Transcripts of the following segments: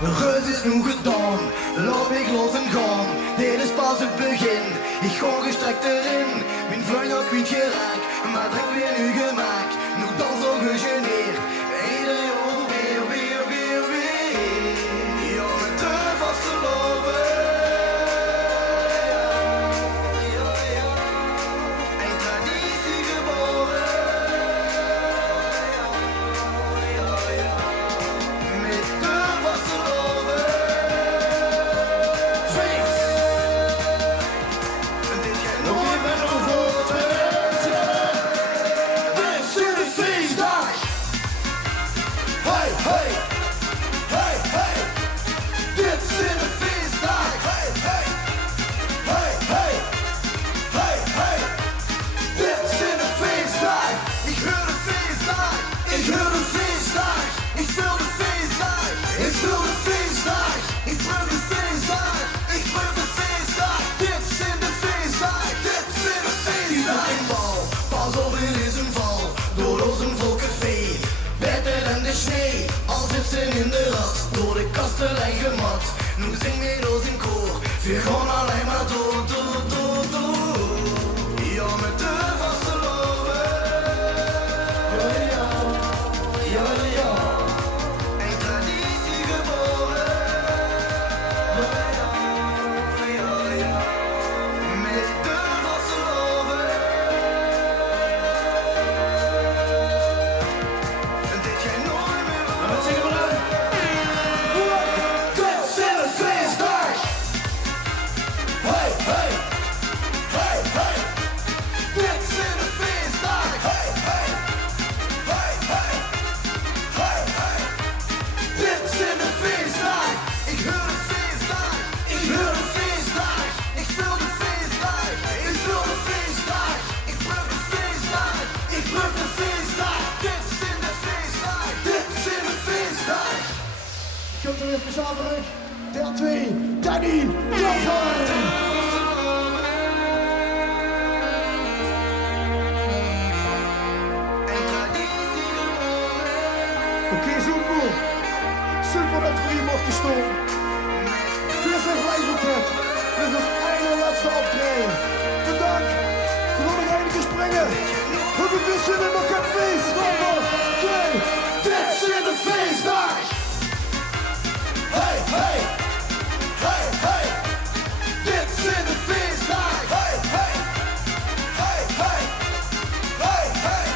De reus is nu gedaan, laat mij los en gaan. Dit is pas het begin, ik ga gestrekt erin. Mijn vuil kwijt geraakt, maar trek weer nu gemak. Nu dan zo gegeneerd, ieder jaar weer. Ja, met de vaste loven. Een traditie geboren. Met de vaste loven. Feest. Dit gaat nooit meer over. Dit is de feestdag. Hey, hey. Hey, hey. Dit is de feestdag. Hey, hey. Hey, hey. Hey, hey. Dit is de feestdag. Ik wil de feestdag. Ik wil de feestdag. Ik wil de feestdag. Ik wil de feestdag. Ik wil de feestdag. Ik wil de feestdag. Dit is de feestdag. Dit is de feestdag. In bal, pas op, er is een val. Door ons een volkenvee. Beter dan de snee. Al zit ze in de ras. Door de kasten en gemat. Nu zing weer ons in koor. We gaan alleen maar door. Ja, met de vaste loven. Ja. Een traditie geboren. Ja. Met de vaste loven. Dit gaat nooit meer over. Wat zingen we dan? Dit is een feestdag. Hey, hey. Hey, hey. Dit is een feestdag. Hey, hey. Hey, hey. Hey, hey. Dit is een feestdag. Ik wil de feestdag. Ik wil de feestdag. Ik wil de feestdag. Ik wil de feestdag. Ik wil de feestdag. Ik wil de feestdag. Dit is de feestdag. Dit is de feestdag. Komt er weer speciaal terug. Deel 2, Danny Dover. Een traditie geboren. Oké, super. Super dat we hier mochten staan. Veel succes betreft. Dit is ons allerlaatste optreden. Bedankt. We gaan nog één keer springen. We hebben veel zin in elkaar feest. 1, 2. Dit is de feestdag. Hey, hey. Hey, hey. Dit is de feestdag. Hey, hey. Hey, hey. Hey, hey.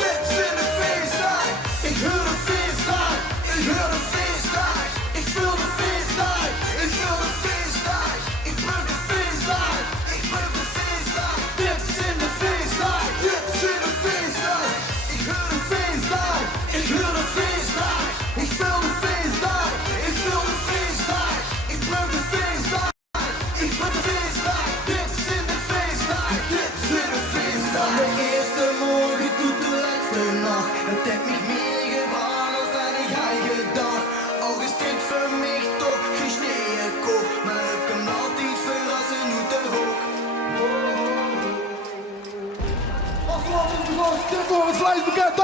Dit is de feestdag. Ik wil de feestdag. Ik wil de feestdag. Ik wil de feestdag. Ik wil de feestdag. Ik wil de feestdag. Ik wil de feestdag. Dit is de feestdag. Dit is de feestdag. Ik wil de feestdag. Ik wil de feestdag. Ik wil de feestdag. Ik wil de feestdag. Ik wil de feestdag. Ik wil de feestdag. Dit is de feestdag. Dit is de feestdag. De eerste morgen tot de laatste nacht. Het heeft mich meer gebracht als dat ik had gedacht. Al gestrekt voor mij toch gesneden koop. Maar ik kan altijd verrassen hoe te hoog. Als we altijd begonnen, stil voor het vlees bekend.